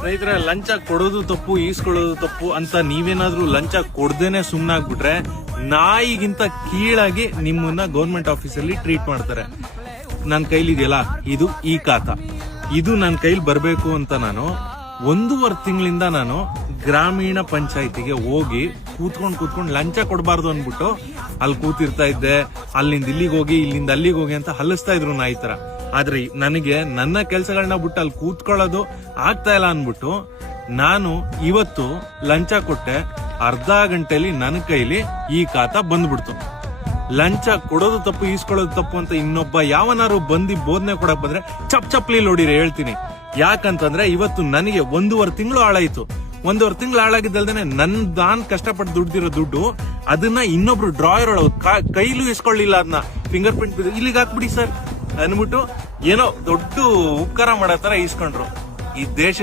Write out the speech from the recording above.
ಸ್ನೇಹಿತರೆ, ಲಂಚ ಕೊಡೋದು ತಪ್ಪು, ಈಸ್ಕೊಳ್ಳೋದು ತಪ್ಪು ಅಂತ ನೀವೇನಾದ್ರೂ ಲಂಚ ಕೊಡ್ದೇನೆ ಸುಮ್ನಾಗ್ಬಿಟ್ರೆ ನಾಯಿಗಿಂತ ಕೀಳಾಗಿ ನಿಮ್ಮನ್ನ ಗೌರ್ಮೆಂಟ್ ಆಫೀಸಲ್ಲಿ ಟ್ರೀಟ್ ಮಾಡ್ತಾರೆ. ನನ್ನ ಕೈಲಿದೆಯಲ್ಲ, ಇದು ಈ ಖಾತಾ, ಇದು ನನ್ನ ಕೈಲಿ ಬರ್ಬೇಕು ಅಂತ ನಾನು 1.5 ತಿಂಗಳಿಂದ ನಾನು ಗ್ರಾಮೀಣ ಪಂಚಾಯತಿಗೆ ಹೋಗಿ ಕೂತ್ಕೊಂಡು ಲಂಚ ಕೊಡಬಾರ್ದು ಅಂದ್ಬಿಟ್ಟು ಅಲ್ಲಿ ಕೂತಿರ್ತಾ ಇದ್ದೆ. ಅಲ್ಲಿಂದ ಇಲ್ಲಿಗೆ ಹೋಗಿ, ಇಲ್ಲಿಂದ ಅಲ್ಲಿಗೆ ಹೋಗಿ ಅಂತ ಹಲ್ಲಿಸ್ತಾ ಇದ್ರು ನಾಯಿ ತರ. ಆದ್ರೆ ನನಗೆ ನನ್ನ ಕೆಲ್ಸಗಳನ್ನ ಬಿಟ್ಟು ಅಲ್ಲಿ ಕೂತ್ಕೊಳ್ಳೋದು ಆಗ್ತಾ ಇಲ್ಲ ಅನ್ಬಿಟ್ಟು ನಾನು ಇವತ್ತು ಲಂಚ ಕೊಟ್ಟೆ. ಅರ್ಧ ಗಂಟೆಲಿ ನನ್ನ ಕೈಲಿ ಈ ಖಾತಾ ಬಂದ್ಬಿಡ್ತು. ಲಂಚ ಕೊಡೋದು ತಪ್ಪು, ಈಸ್ಕೊಳ್ಳೋದು ತಪ್ಪು ಅಂತ ಇನ್ನೊಬ್ಬ ಯಾವನಾರು ಬಂದು ಬೋಧನೆ ಕೊಡಕ್ ಬಂದ್ರೆ ಚಪ್ಲಿ ನೋಡಿರಿ ಹೇಳ್ತೀನಿ. ಯಾಕಂತಂದ್ರೆ ಇವತ್ತು ನನಗೆ 1.5 ತಿಂಗಳು ಹಾಳಾಯ್ತು. 1.5 ತಿಂಗಳು ಹಾಳಾಗಿದ್ದಲ್ದೇನೆ ನಾನ್ ಕಷ್ಟಪಟ್ಟು ದುಡ್ದಿರೋ ದುಡ್ಡು ಅದನ್ನ ಇನ್ನೊಬ್ರು ಡ್ರಾಯರ್ ಒಳಗೆ ಕೈಲೂ ಇಸ್ಕೊಳ್ಳಿಲ್ಲ. ಅದನ್ನ ಫಿಂಗರ್ ಪ್ರಿಂಟ್ ಇಲ್ಲಿಗೆ ಹಾಕ್ಬಿಡಿ ಸರ್ ಅನ್ಬಿಟ್ಟು ಏನೋ ದೊಡ್ಡ ಉಪಕಾರ ಮಾಡೋ ತರ ಇಸ್ಕೊಂಡ್ರು. ಈ ದೇಶ